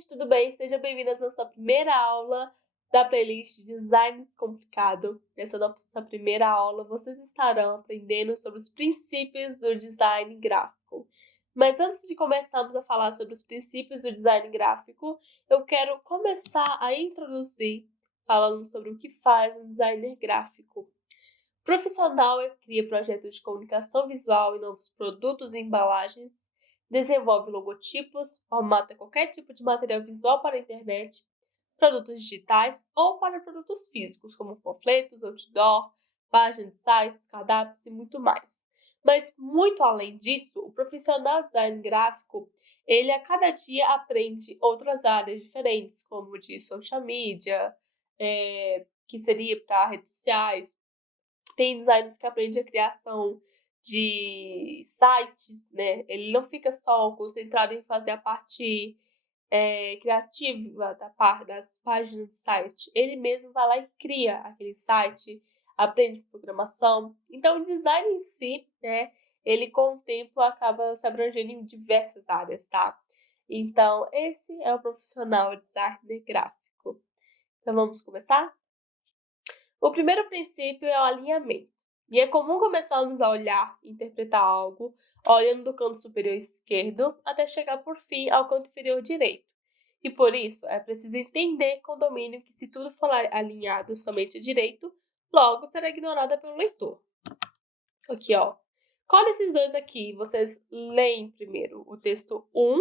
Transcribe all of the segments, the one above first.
gente, tudo bem? Sejam bem-vindas à nossa primeira aula da playlist Design Descomplicado. Nessa nossa primeira aula, vocês estarão aprendendo sobre os princípios do design gráfico. Mas antes de começarmos a falar sobre os princípios do design gráfico, eu quero começar a introduzir falando sobre o que faz um designer gráfico. O profissional cria projetos de comunicação visual e novos produtos e embalagens, desenvolve logotipos, formata qualquer tipo de material visual para a internet, produtos digitais ou para produtos físicos, como panfletos, outdoor, páginas de sites, cardápios e muito mais. Mas, muito além disso, o profissional de design gráfico, ele a cada dia aprende outras áreas diferentes, como de social media, que seria para redes sociais. Tem designers que aprendem a criação de sites, né? Ele não fica só concentrado em fazer a parte criativa das páginas do site. Ele mesmo vai lá e cria aquele site, aprende programação. Então, o design em si, né? Ele com o tempo acaba se abrangendo em diversas áreas, tá? Então, esse é o profissional designer gráfico. Então, vamos começar? O primeiro princípio é o alinhamento. E é comum começarmos a olhar e interpretar algo, olhando do canto superior esquerdo até chegar por fim ao canto inferior direito. E por isso é preciso entender com domínio que se tudo for alinhado somente à direito, logo será ignorada pelo leitor. Aqui, ó. Qual desses dois aqui vocês leem primeiro? O texto 1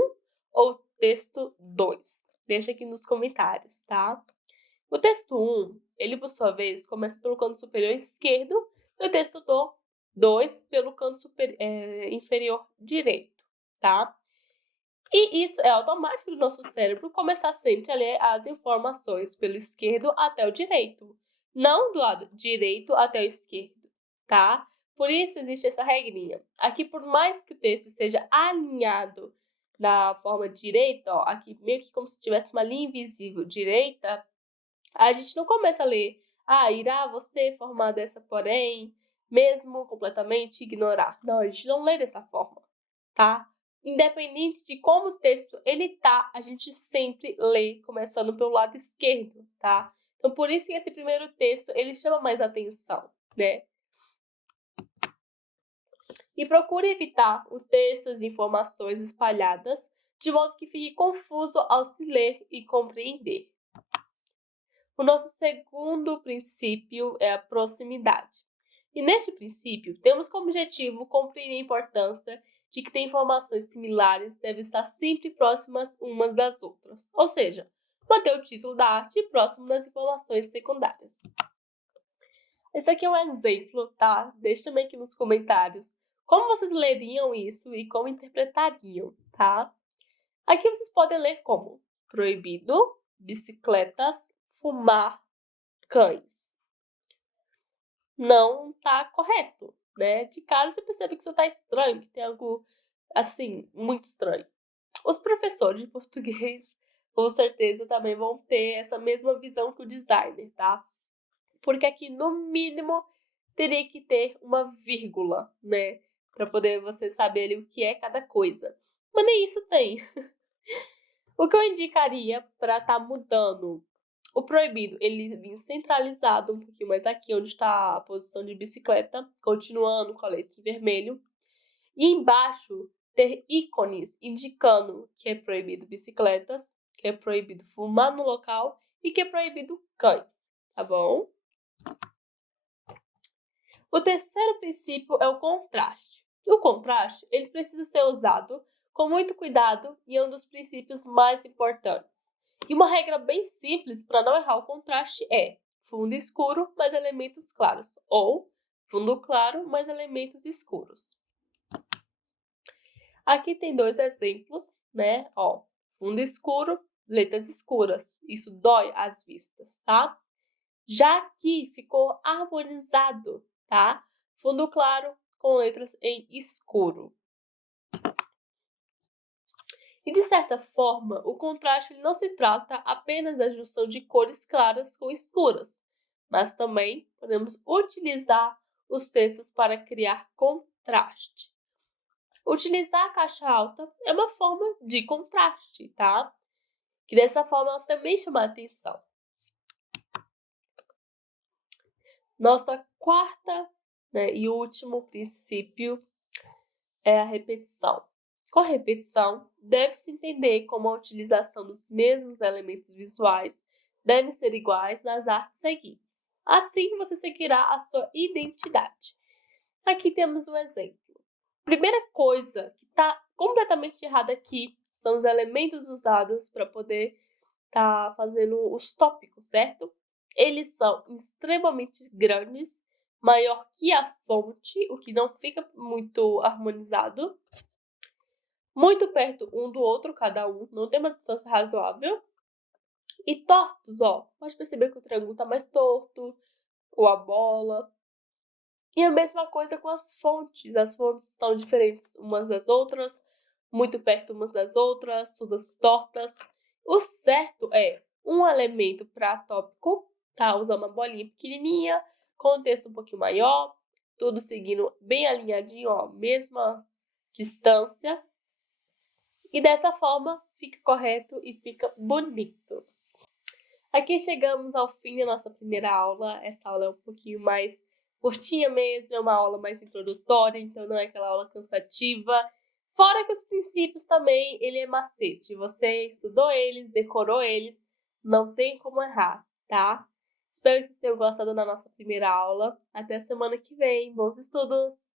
ou o texto 2? Deixa aqui nos comentários, tá? O texto 1, ele por sua vez, começa pelo canto superior esquerdo e o texto 2 pelo canto inferior direito, tá? E isso é automático do nosso cérebro começar sempre a ler as informações pelo esquerdo até o direito, não do lado direito até o esquerdo, tá? Por isso existe essa regrinha. Aqui, por mais que o texto esteja alinhado da forma direita, ó, aqui meio que como se tivesse uma linha invisível direita, a gente não começa a ler, irá você formar dessa porém, mesmo completamente ignorar. Não, a gente não lê dessa forma, tá? Independente de como o texto ele tá, a gente sempre lê começando pelo lado esquerdo, tá? Então, por isso que esse primeiro texto, ele chama mais atenção, né? E procure evitar o texto de informações espalhadas, de modo que fique confuso ao se ler e compreender. O nosso segundo princípio é a proximidade. E neste princípio, temos como objetivo compreender a importância de que informações similares devem estar sempre próximas umas das outras. Ou seja, manter o título da arte próximo das informações secundárias. Esse aqui é um exemplo, tá? Deixe também aqui nos comentários como vocês leriam isso e como interpretariam, tá? Aqui vocês podem ler como proibido, bicicletas, fumar, cães. Não tá correto, né? De cara você percebe que isso tá estranho, que tem algo, assim, muito estranho. Os professores de português, com certeza, também vão ter essa mesma visão que o designer, tá? Porque aqui, no mínimo, teria que ter uma vírgula, né? Para poder você saber ali o que é cada coisa. Mas nem isso tem. O que eu indicaria para estar mudando o proibido, ele vem centralizado um pouquinho mais aqui, onde está a posição de bicicleta, continuando com a letra em vermelho. E embaixo, ter ícones indicando que é proibido bicicletas, que é proibido fumar no local e que é proibido cães, tá bom? O terceiro princípio é o contraste. O contraste, ele precisa ser usado com muito cuidado e é um dos princípios mais importantes. E uma regra bem simples para não errar o contraste é fundo escuro mais elementos claros, ou fundo claro mais elementos escuros. Aqui tem dois exemplos, né? Ó, fundo escuro, letras escuras. Isso dói às vistas, tá? Já aqui ficou harmonizado, tá? Fundo claro com letras em escuro. E de certa forma, o contraste não se trata apenas da junção de cores claras com escuras, mas também podemos utilizar os textos para criar contraste. Utilizar a caixa alta é uma forma de contraste, tá? que dessa forma ela também chama a atenção. Nossa quarta, né, e último princípio é a repetição. Com a repetição, deve-se entender como a utilização dos mesmos elementos visuais deve ser iguais nas artes seguintes. Assim, você seguirá a sua identidade. Aqui temos um exemplo. Primeira coisa que está completamente errada aqui são os elementos usados para poder estar fazendo os tópicos, certo? Eles são extremamente grandes, maior que a fonte, o que não fica muito harmonizado. Muito perto um do outro, cada um, não tem uma distância razoável. E tortos, ó. Pode perceber que o triângulo tá mais torto, ou a bola. E a mesma coisa com as fontes. As fontes estão diferentes umas das outras, muito perto umas das outras, todas tortas. O certo é um elemento para tópico, tá? Usar uma bolinha pequenininha, com um texto um pouquinho maior, tudo seguindo bem alinhadinho, ó, mesma distância. E dessa forma fica correto e fica bonito. Aqui chegamos ao fim da nossa primeira aula. Essa aula é um pouquinho mais curtinha mesmo, é uma aula mais introdutória, então não é aquela aula cansativa. Fora que os princípios também, ele é macete. Você estudou eles, decorou eles, não tem como errar, tá? Espero que vocês tenham gostado da nossa primeira aula. Até a semana que vem. Bons estudos!